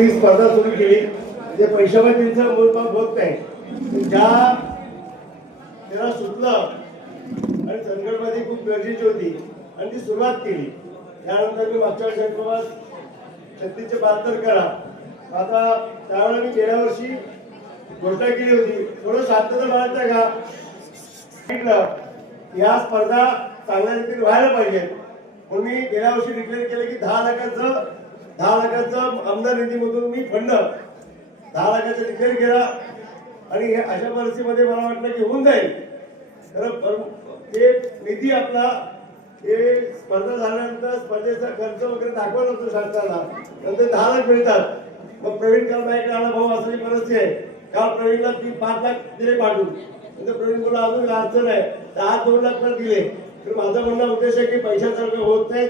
ही स्पर्धा सुरू केली म्हणजे पैशावर त्यांचं मोजमाप होत नाही. ज्या त्याला सुचलं आणि चंदगडमध्ये खूप गरजेची होती आणि ती सुरुवात केली. त्यानंतर मी मागच्या वर्षी 36 72 करा. आता त्यावेळेला मी गेल्या वर्षी घोषणा केली होती. थोडं शांतता बाळगता का सांगितलं या स्पर्धा चांगल्या रीतीने व्हायला पाहिजे म्हणून मी गेल्या वर्षी डिक्लेअर केलं की 10 लाखाचं आमदार निधीमधून मी फंड 10 लाखाचं डिक्लेअर केला आणि अशा परिस्थितीमध्ये मला वाटलं की होऊन जाईल. तर ते निधी आपला हे स्पर्धा झाल्यानंतर स्पर्धेचा खर्च वगैरे दाखवला होतो शासनाला. नंतर 10 लाख मिळतात. मग प्रवीण काल नाईक आला भाऊ असाही परिस्थिती आहे. काल प्रवीणला 5 लाख दिले पाठवून. नंतर प्रवीण बोला अजून अडचण आहे तर आज 2 लाख तर दिले. तर माझा म्हणणं उद्देश आहे की पैशासारखं होत नाही.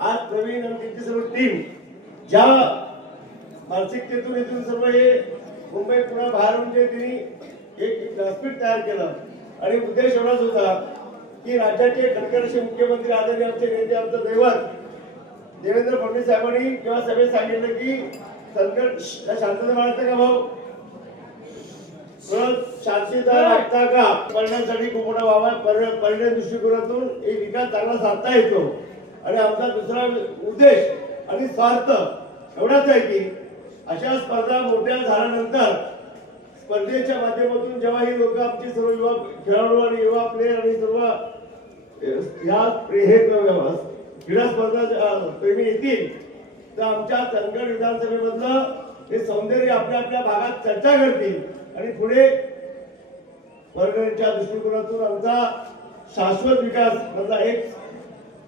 आज प्रवीण आणि त्यांची सर्व टीम ज्या मानसिकतेतून इथून सर्व हे मुंबई पुणे बाहेरून जे त्यांनी एक व्यासपीठ तयार केलं आणि उद्देश एवढाच होता की राज्याचे खडकरचे मुख्यमंत्री आदरणीय आमचे नेते आमचं दैवत देवेंद्र फडणवीस साहेबांनी जेव्हा सभेत सांगितलं की संकट शांतता बाळगता का भाऊ शांतता राखता का करण्यासाठी खूप मोठा व्हावा पर्यटन दृष्टिकोनातून एक विकास चांगला साधता येतो. आणि आमचा दुसरा उद्देश आणि स्वार्थ एवढाच आहे की अशा स्पर्धा मोठ्या झाल्यानंतर स्पर्धेच्या माध्यमातून जेव्हा ही लोक आमची सर्व युवा खेळाडू आणि युवा प्लेयर आणि सर्व या हे क्रीडा स्पर्धा प्रेमी येतील तर आमच्या चंदगड विधानसभेमधलं हे सौंदर्य आपल्या आपल्या भागात चर्चा करतील आणि पुढे वर्गाच्या दृष्टिकोनातून आमचा शाश्वत विकास मधला एक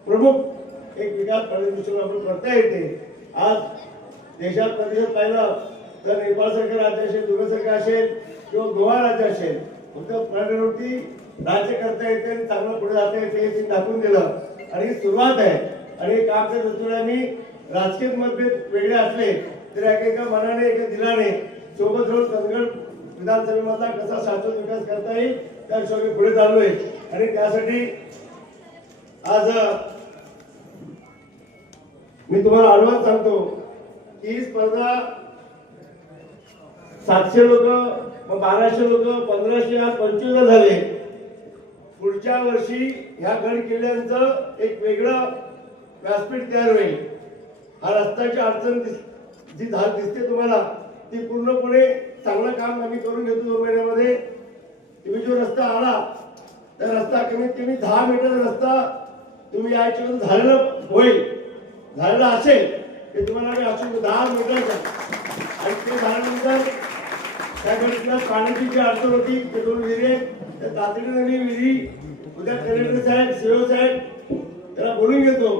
प्रमुख एक विकास दृष्टिकोन आपण करता येते. आज देशात प्रदेशात पाहिलं तर नेपाळ सरकार राज्य असेल दुबई सरकार असेल किंवा गोवा राज्य असेल फक्त पर्यटनावरती राज्य करता येते आणि चांगलं पुढे जाता येते हे दाखवून दिलं आणि सुरुवात आहे. आणि काम करत असताना मी राजकीय मतभेद वेगळे असले तरी एका मनाने एका दिलाने सोबत राहून चंदगड विधानसभेमधला कसा शाश्वत विकास करता येईल त्या हिशोबाने पुढे चाललोय. आणि त्यासाठी आज मी तुम्हाला आव्हान सांगतो की ही स्पर्धा 700 लोक 1200 लोक 1500 आज 25 झाले. पुढच्या वर्षी ह्या गड किल्ल्यांचं एक वेगळं व्यासपीठ तयार होईल. हा रस्त्याची अडचण जी दिसते तुम्हाला ती पूर्णपणे चांगलं काम आम्ही करून घेतो. 2 महिन्यामध्ये तुम्ही जो रस्ता आला त्या रस्ता कमीत कमी 10 मीटर रस्ता तुम्ही याच्यातून झालेला असेल ते तुम्हाला मी अशोक 10 मीटरचा आणि ते झाल्यानंतर त्या गडीतल्या पाण्याची जी अडचण होती ते 2 विहिरी आहेत त्या तातडीने मी विहिरी उद्या कलेक्टर साहेब सीओ साहेब त्याला बोलून घेतो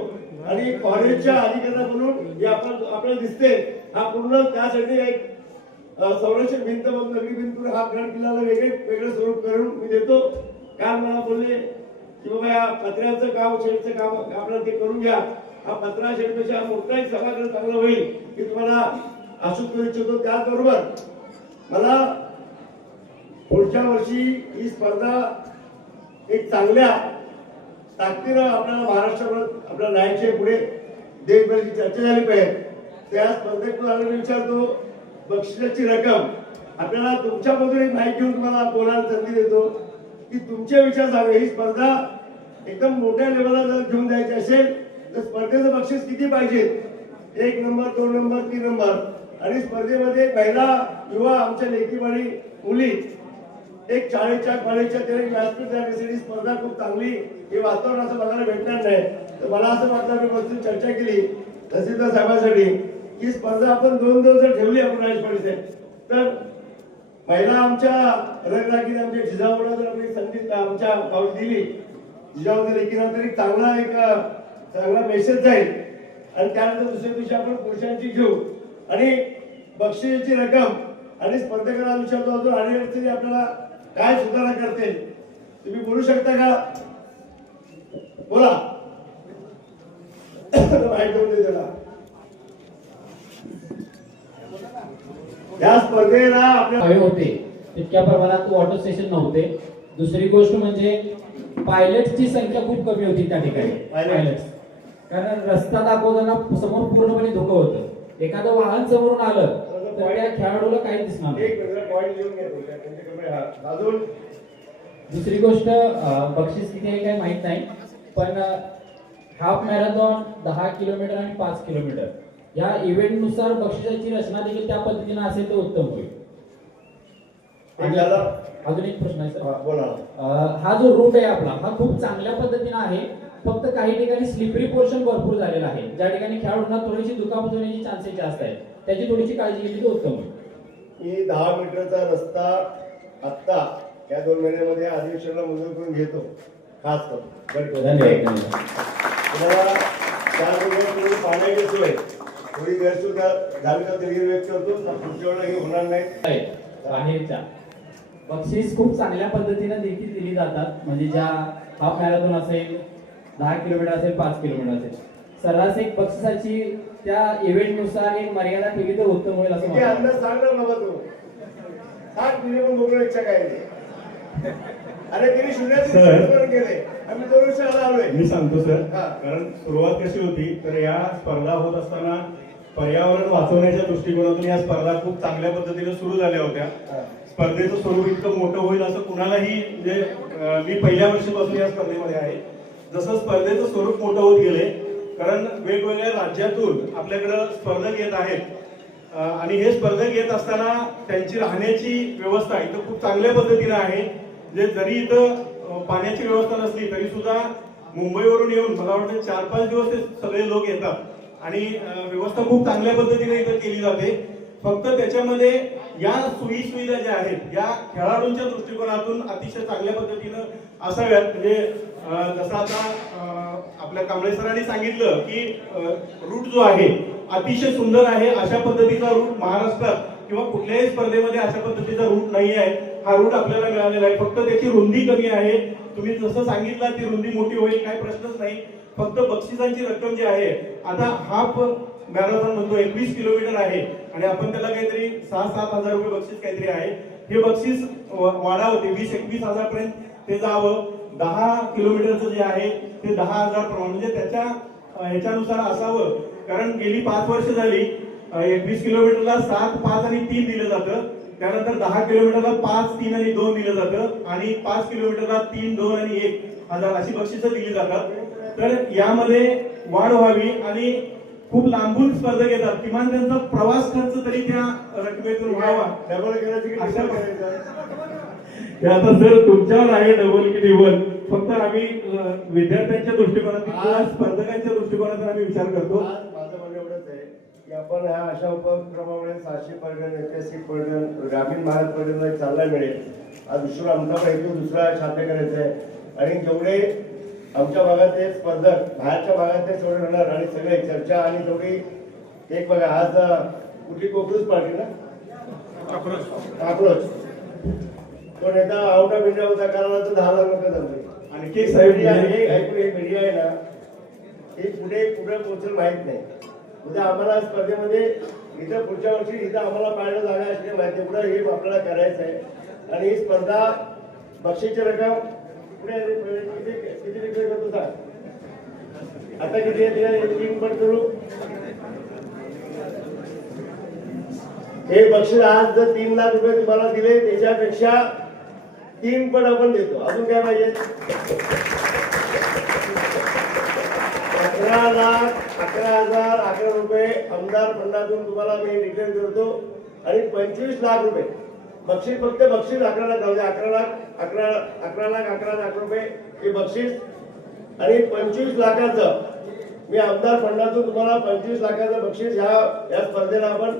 आणि फॉरेस्टच्या अधिकाऱ्यांना बोलून जे आपल्याला दिसते हा पूर्ण त्यासाठी एक संरक्षण भिंत नगरी भिंत हा गड किल्ल्याला वेगळं स्वरूप करून मी देतो. काल मला बोलले की बाबा या पत्र्याचं काम शेडचं काम आपल्याला ते करून घ्या. हा पत्रा शेडपेक्षा मोठा एक सभागृह चांगला होईल की तुम्हाला अशोक करू इच्छितो. त्याचबरोबर मला पुढच्या वर्षी ही स्पर्धा एक चांगल्या ताकदीनं आपल्याला महाराष्ट्रावर आपल्याला न्यायाचे पुढे देशभराची चर्चा झाली पाहिजे. त्या स्पर्धेतून आम्ही विचारतो बक्षिसाची रक्कम आपल्याला तुमच्यामधून एक माहिती घेऊन तुम्हाला बोलायला संधी देतो की तुमचे विचार सांगा. ही स्पर्धा एकदम मोठ्या लेवलला जर घेऊन जायची असेल तर स्पर्धेचं बक्षीस किती पाहिजे 1 नंबर 2 नंबर 3 नंबर आणि स्पर्धेमध्ये महिला युवा आमच्या लेकीवाडी मुली एक शाळेच्या कॉलेजच्या तरी व्यासपीठ जाण्यासाठी स्पर्धा खूप चांगली हे वातावरण असं बघायला भेटणार नाही. तर मला असं वाटलं मी बसून चर्चा केली तहसीलदार साहेबांसाठी की स्पर्धा आपण 2 दिवस जर ठेवली आपण राजवाडीचे तर महिला आमच्या रगरागीने आमच्या जिजाऊला जर आपली संधी आमच्या पाऊल दिली जिजाऊ लेकीना तरी चांगला मेसेज जाईल. आणि त्यानंतर दुसऱ्या दिवशी आपण पुरुषांची घेऊ आणि बक्षिसाची रक्कम आणि स्पर्धकांना विचारतो अजून अडचणी आपल्याला काय सुधारणा करते तुम्ही बोलू शकता का बोला माहिती होते त्याला. या स्पर्धेला आपल्या होते तितक्या प्रमाणात वॉटर स्टेशन नव्हते. दुसरी गोष्ट म्हणजे पायलटची संख्या खूप कमी होती त्या ठिकाणी. पायलट कारण रस्ता दाखवताना समोर पूर्णपणे धुकं होतं एखादं वाहन समोरून आलं तर त्या खेळाडूला काही दिसणार नाही. एक वेगळा पॉईंट लिहून घेतो त्यांच्याकडे. हा अजून दुसरी गोष्ट बक्षीस किती आहे काही माहित नाही, पण हाफ मॅरेथॉन 10 किलोमीटर आणि 5 किलोमीटर या इव्हेंट नुसार बक्षिसाची रचना देखील त्या पद्धतीने असेल तर उत्तम होईल. आणि झाला. अजून एक प्रश्न आहे सर. बोला. हा जो रूट आहे आपला हा खूप चांगल्या पद्धतीने आहे, फक्त काही ठिकाणी स्लिपरी पोर्शन भरपूर झालेला आहे, ज्या ठिकाणी खेळाडूंना थोडीशी दुखापत होण्याची चान्सेस जास्त आहेत, त्याची थोडीशी काळजी घेतली तर उत्तम होईल. मी 10 मीटरचा रस्ता आत्ता या 2 महिन्यामध्ये अधिवेशनाला मंजूर करून घेतो, खास करून. धन्यवाद. तुम्हाला त्या थोडी पाण्याची सोय थोडी गैरसोय झाली तर तरी व्यक्त करतो, पुढच्या वेळेला हे होणार नाही. बाहेरच्या बक्षीस खूप चांगल्या पद्धतीने देखील दिली जातात, म्हणजे ज्या हाफ मॅरेथॉन असेल, 10 किलोमीटर असेल, 5 किलोमीटर असेल, सर्रास एक बक्षिसाची त्या इव्हेंट नुसार एक मर्यादा ठेवली तर उत्तम होईल असं किती मला अंदाज सांगणार बाबा तू. 7 मिनिमम बघून इच्छा काय नाही. अरे तिने शून्यातून केले, आम्ही 2 वर्षाला आलोय. मी सांगतो सर, हा. कारण सुरुवात कशी होती तर या स्पर्धा होत असताना पर्यावरण वाचवण्याच्या दृष्टिकोनातून या स्पर्धा खूप चांगल्या पद्धतीने सुरू झाल्या होत्या. स्पर्धेचं स्वरूप इतकं मोठं होईल असं कुणालाही, म्हणजे मी पहिल्या वर्षीपासून या स्पर्धेमध्ये आहे. जसं स्पर्धेचं स्वरूप मोठं होत गेले, कारण वेगवेगळ्या राज्यातून आपल्याकडे स्पर्धक येत आहेत आणि हे स्पर्धक येत असताना त्यांची राहण्याची व्यवस्था इथं खूप चांगल्या पद्धतीने आहे. जे जरी इथं पाण्याची व्यवस्था नसली तरी सुद्धा मुंबईवरून येऊन मला वाटतं 4-5 दिवस ते सगळे लोक येतात आणि व्यवस्था खूप चांगल्या पद्धतीने इथं केली जाते. फक्त त्याच्यामध्ये या सोयी सुविधा ज्या आहेत या खेळाडूंच्या दृष्टिकोनातून अतिशय चांगल्या पद्धतीनं असाव्यात. म्हणजे जसं आता आपल्या कांबळे सरांनी सांगितलं की रूट जो आहे अतिशय सुंदर आहे, अशा पद्धतीचा रूट महाराष्ट्रात किंवा कुठल्याही स्पर्धेमध्ये अशा पद्धतीचा रूट नाही आहे. हा रूट आपल्याला मिळालेला आहे, फक्त त्याची रुंदी कमी आहे. तुम्ही जसं सांगितलं ती रुंदी मोठी होईल काही प्रश्नच नाही. फक्त बक्षिसांची रक्कम जी आहे, आता हाफ मॅरेथॉन म्हणतो 21 किलोमीटर आहे आणि आपण त्याला काहीतरी 6-7 हजार रुपये बक्षीस काहीतरी आहे. हे बक्षीस वाढावं, 20-21 हजार पर्यंत ते जावं. 10 किलोमीटरचं जे आहे ते 10,000 प्रमाण, म्हणजे त्याच्या ह्याच्यानुसार असावं. कारण गेली 5 वर्ष झाली 21 किलोमीटरला 7, 5 आणि 3 दिलं जातं. त्यानंतर 10 किलोमीटरला 5, 3 आणि 2 दिलं जातं आणि 5 किलोमीटरला 3, 2 आणि 1,000 अशी बक्षिसं दिली जातात. तर यामध्ये वाढ व्हावी आणि खूप लांबून स्पर्धक येतात, किमान त्यांचा प्रवास खर्च तरी त्या रकमेतून व्हावा. डबल करायचं की अशा ट्रिपल करायचं? हे आता सर तुमच्यावर आहे डबल की ट्रिपल. फक्त आम्ही विद्यार्थ्यांच्या दृष्टिकोनातून किंवा स्पर्धकांच्या दृष्टिकोनातून आम्ही विचार करतो. आज माझं म्हणणं एवढंच आहे की आपण ह्या अशा उपक्रमामुळे 600 पर्यटन, 81 पर्यटन, ग्रामीण भारत पर्यटन चालना मिळेल. आज दुसरा आमचा हेतू दुसरा साध्य करायचा आहे आणि जेवढे आमच्या भागातले स्पर्धक बाहेरच्या भागातले तेवढे राहणार आणि सगळे चर्चा आणि तेवढी एक बघा आज कुठली कोकरूच पार्टी ना अप्रोच तो नेता आउट ऑफ इंडिया होता, कारण 10 लाख रुपये झाले. आणि के साहेब ऐकून एक मीडिया आहे ना, हे पुढे पोहोचेल माहित नाही. उद्या आम्हाला स्पर्धेमध्ये इथं पुढच्या वर्षी इथं आम्हाला पाहायला जागा असणे माहिती पुढे हे आपल्याला करायचं आहे. आणि ही स्पर्धा बक्षीसची रक्कम पुढे किती डिक्लेअर करतो सांग आता किती आहे? 3 पट करू. हे बक्षीस आज जर 3 लाख रुपये तुम्हाला दिले त्याच्यापेक्षा 3 पट आपण देतो. अजून काय पाहिजे? 11,11,11 रुपये आमदार फंडातून तुम्हाला मी डिक्लेअर करतो आणि 25 लाख रुपये बक्षीस. फक्त बक्षीस 11 लाख जाऊ दे. 11,11,11 रुपये हे बक्षीस आणि 25 लाखाचं मी आमदार फंडातून तुम्हाला 25 लाखाचं बक्षीस या स्पर्धेला आपण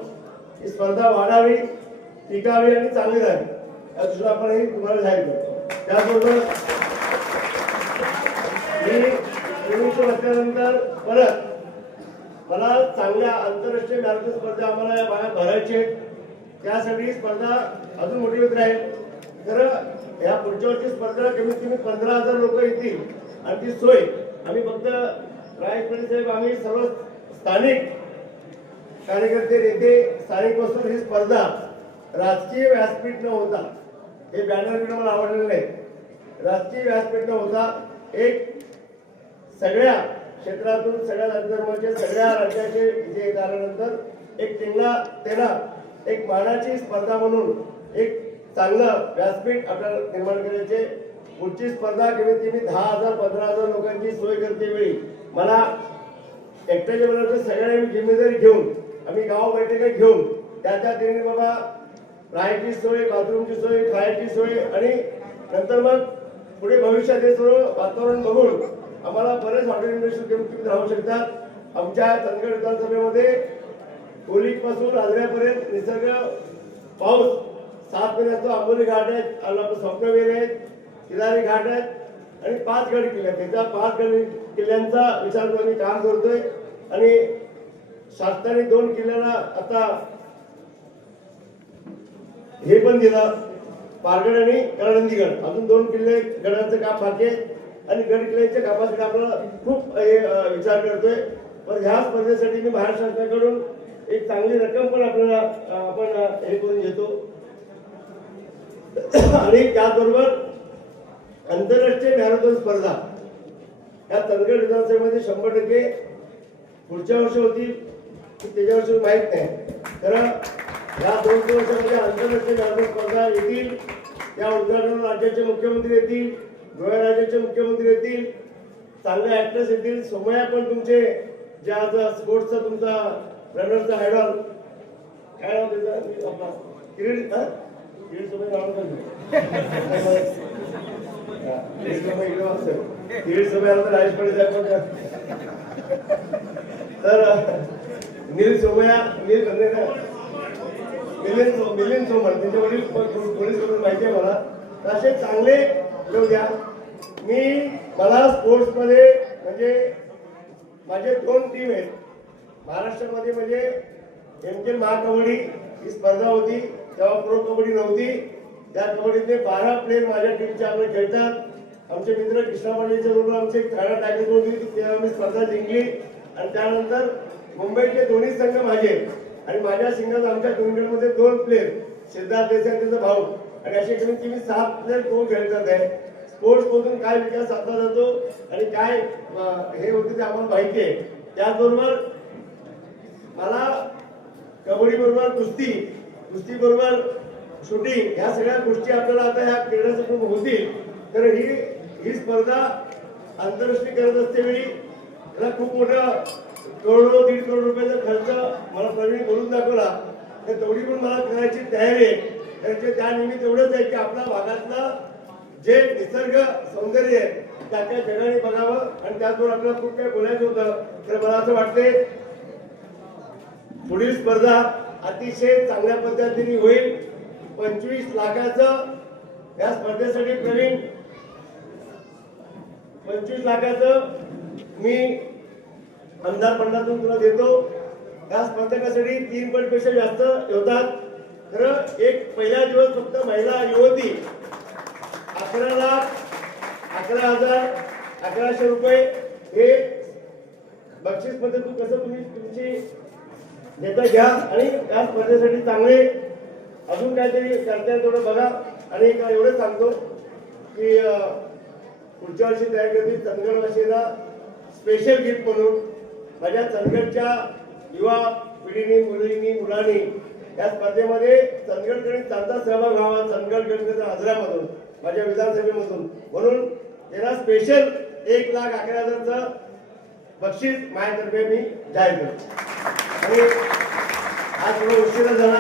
ही स्पर्धा वाढावी, टिकावी आणि चांगली राहावी या दृष्टीने आपण हे तुम्हाला जाहीर करतो. त्याचबरोबर मी निवृत्त बसल्यानंतर परत मला चांगल्या आंतरराष्ट्रीय मॅरेथॉन स्पर्धा आम्हाला या भागात भरायची. त्यासाठी स्पर्धा अजून मोठी होत राहील. तर या पुढच्या वर्षी स्पर्धा कमीत कमी 15,000 लोक येतील आणि ती सोय आम्ही फक्त रायपडी साहेब आम्ही सर्व स्थानिक कार्यकर्ते नेते स्थानिक पासून ही स्पर्धा राजकीय व्यासपीठ न होता, हे बॅनर बिनर मला आवडलेलं नाही, राजकीय व्यासपीठ न होता एक सगळ्या क्षेत्रातून सगळ्या धर्माचे सगळ्या राज्याचे इथे येत आल्यानंतर एक त्यांना एक मानाची स्पर्धा म्हणून एक चांगलं व्यासपीठ आपल्याला निर्माण करायचे. पुढची स्पर्धा कमीत कमी 10,000 15,000 लोकांची सोय करते वेळी मला एकट्याच्या बरोबर सगळ्यांनी जिम्मेदारी घेऊन आम्ही गाव बैठका घेऊन त्या ठिकाणी बाबा राहायची सोय, बाथरूमची सोय, खायची सोय आणि नंतर मग पुढे भविष्यात हे सर्व वातावरण बघून आम्हाला बरेच हॉटेल इंडस्ट्री कमीत राहू शकतात. आमच्या चंदगड विधानसभेमध्ये कोलिकपासून आजऱ्यापर्यंत निसर्ग पाऊस 7 महिन्याचा आंबोली घाट आहे, आपलं स्वप्नवेल आहे, किनारी घाट आहेत आणि 5 गड किल्ले आहेत. त्या 5 गड किल्ल्यांचा विचार करून आम्ही काम करतोय आणि शासनाने 2 किल्ल्याला आता हे पण दिलं, पारगड आणि करंदीगड. अजून 2 किल्ले गडांचं काम बाकी आहे आणि गड किल्ल्याच्या कामासाठी आपल्याला खूप विचार करतोय. पण ह्या स्पर्धेसाठी मी महाराष्ट्र शासनाकडून एक चांगली रक्कम पण आपल्याला आपण हे करून घेतो आणि त्याचबरोबर आंतरराष्ट्रीय मॅरेथॉन स्पर्धा या चंदगड विधानसभेमध्ये 100% पुढच्या वर्षी होती त्याच्या वर्षी माहीत नाही. तर या 2 वर्षामध्ये आंतरराष्ट्रीय मॅरेथॉन स्पर्धा येतील. त्या उद्घाटनाला राज्याचे मुख्यमंत्री येतील, गोवा राज्याचे मुख्यमंत्री येतील, चांगले ऍक्टर्स येतील. सोमया पण तुमचे जे आज स्पोर्ट्सचा तुमचा रनरचा आयडॉल काय नाव त्याचं आपला किरीट सोमया नाव किरीट सोमयाला तर राजेश पाटील साहेब तर नील सोमया मिलिंद सोमण त्यांच्या वडील पोलीस करून माहिती आहे मला. तर असे चांगले लोक द्या. मला स्पोर्ट्स मध्ये म्हणजे माझे 2 टीम आहेत महाराष्ट्रामध्ये. म्हणजे एमके महाकबड्डी ही स्पर्धा होती तेव्हा प्रो कबड्डी नव्हती. त्या कबड्डीतले 12 प्लेयर माझ्या टीमचे आपले खेळतात. आमचे मित्र कृष्णा पाटीलच्या बरोबर आमचे ठाणा टाकली होती तेव्हा आम्ही स्पर्धा जिंकली आणि त्यानंतर मुंबईचे दोन्ही संघ माझे आणि माझ्या संघात आमच्या टुर्नामेंटमध्ये 2 प्लेयर सिद्धार्थ देसाई त्यांचा भाऊ आणि असे कमीत कमी 7 प्लेयर कोण खेळतात आहे. स्पोर्ट्स मधून काय विकास साधला जातो आणि काय हे होते ते आम्हाला माहिती आहे. त्याचबरोबर मला कबड्डी बरोबर कुस्ती बरोबर शूटिंग ह्या सगळ्या गोष्टी आपल्याला आता ह्या क्रीडासंकुल होतील. तर ही स्पर्धा आंतरराष्ट्रीय करत असते वेळी त्याला खूप मोठा 1.5 करोड रुपयाचा खर्च मला प्रवीण बोलून दाखवला. तर तेवढी पण मला करायची तयारी आहे. त्याचे त्या निमित्त एवढंच आहे की आपल्या भागातलं जे निसर्ग सौंदर्य आहे त्याच्या जगाने बघावं आणि त्याचबरोबर आपल्याला खूप काही बोलायचं होतं. तर मला असं वाटतंय पुढील स्पर्धा अतिशय चांगल्या पद्धतीने होईल. 25 लाखाचं या स्पर्धेसाठी प्रवीण 25 लाखाचं मी आमदार फंडातून तुला देतो. या स्पर्धकासाठी 3 पटपेक्षा जास्त होतात. खरं एक पहिला दिवस फक्त महिला युवती 11,11,000 रुपये हे बक्षीस मध्ये तू कसं तुमची नेता घ्या आणि या स्पर्धेसाठी चांगले अजून काहीतरी करता थोडं बघा. आणि एवढं सांगतो की पुढच्या वर्षी तयार करतील चंदगडवासीला स्पेशल गिफ्ट म्हणून माझ्या चंदगडच्या युवा पिढीने मुलांनी या स्पर्धेमध्ये चंदगडकडे चांगला सहभाग व्हावा. चंदगड गणपती आजऱ्यामधून माझ्या विधानसभेमधून म्हणून त्याला स्पेशल 1,11,000चं बक्षीस माझ्यातर्फे मी जाहीर करतो. आणि आज थोडा उशिरा झाला